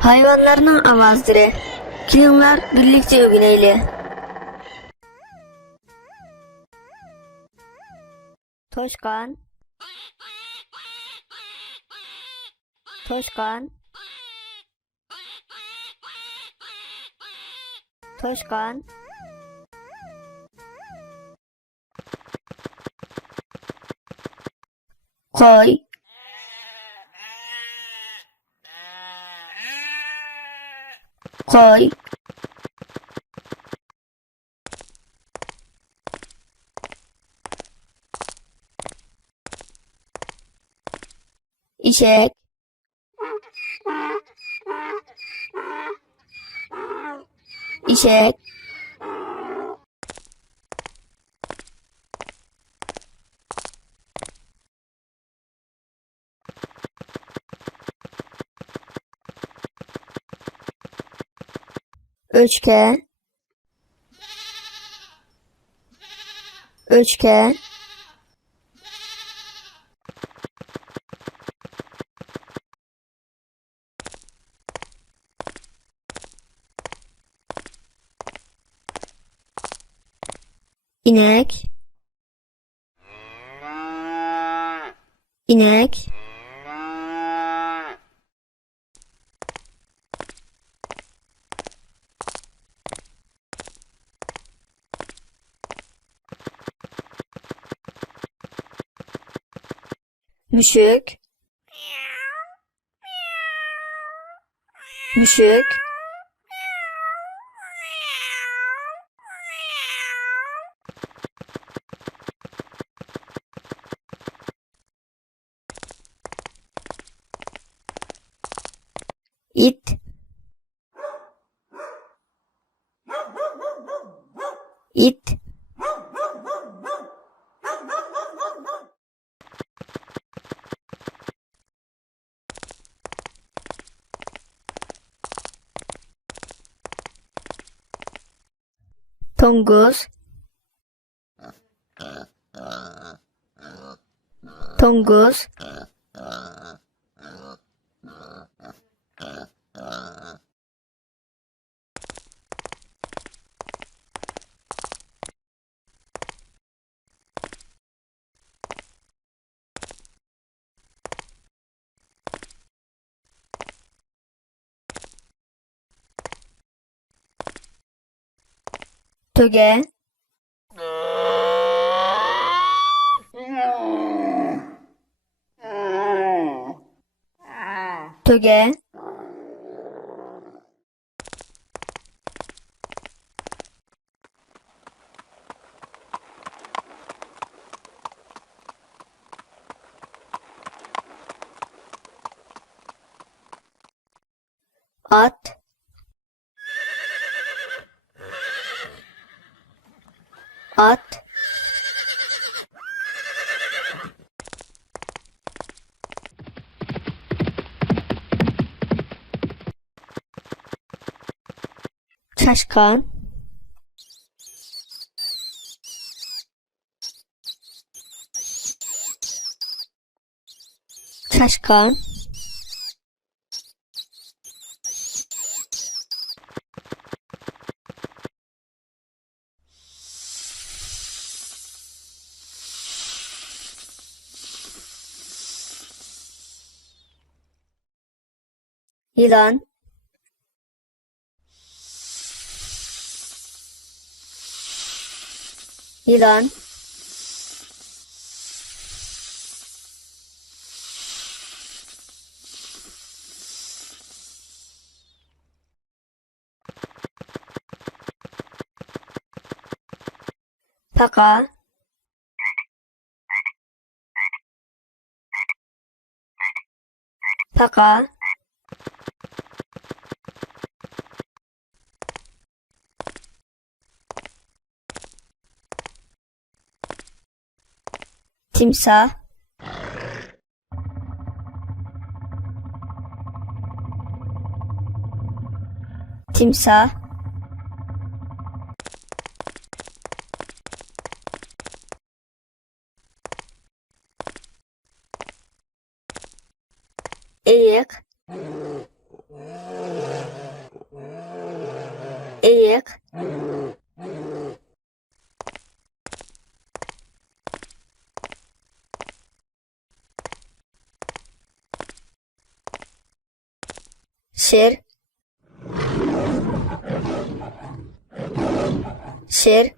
Hayvanlarının avazları. Kilinler birlikte ögüneyle. Toşkan. Toşkan. Toşkan. Koy. Koy. İşek. İşek. Öçke. Öçke. İnek. İnek. Müşük. Müşük. İt. İt. Tonguz. Tonguz. Töge. Töge. At. At. Şaşkan. Şaşkan. Yılan. Yılan. Paka. Paka. Timsah. Timsah. Eğik. Qayıq. Şer. Şer.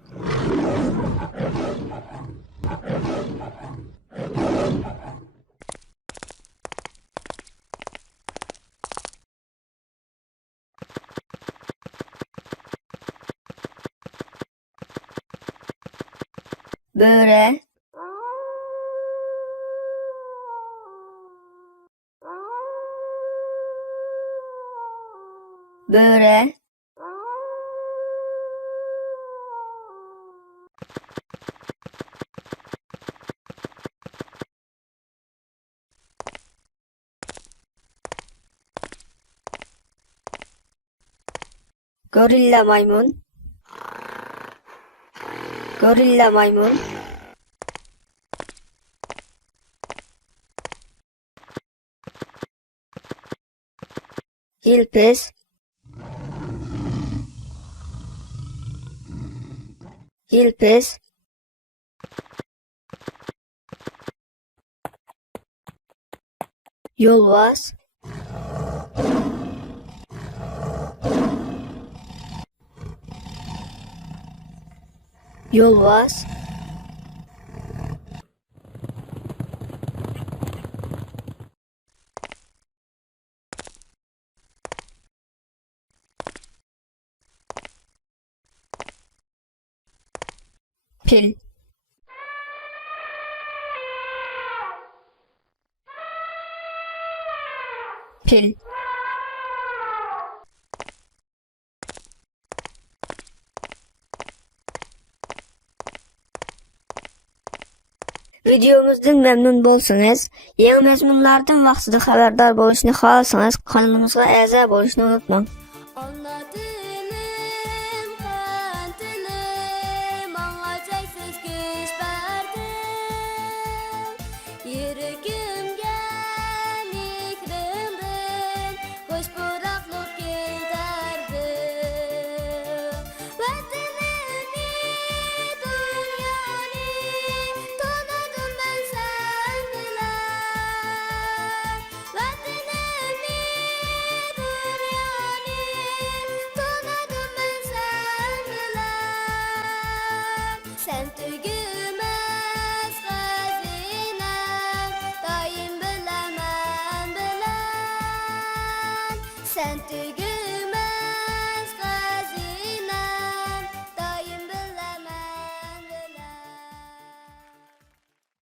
Böre. Böre. Gorilla maymun. Gorilla maymun. Yelpis. Yelpis. Yolvaz. Yolvaz. Pil. Pil. Videomuzdan memnun bolsanız, yeni məzmunlardan vaxtında xəbərdar oluşunu xalarsanız, kanalımıza əza oluşunu unutmayın. Ana dilim, ben dilim, anlayacaksız güç verdim. Yüreğimge nikrimdin, hoş bıraklık giderdim. Vatanını, dünyanı, tanıdım ben sen bilen. Vatanını, dünyayı tanıdım ben sen bilen. Sen tügümez hazinem, daim bilemem bilen. Sen tügümez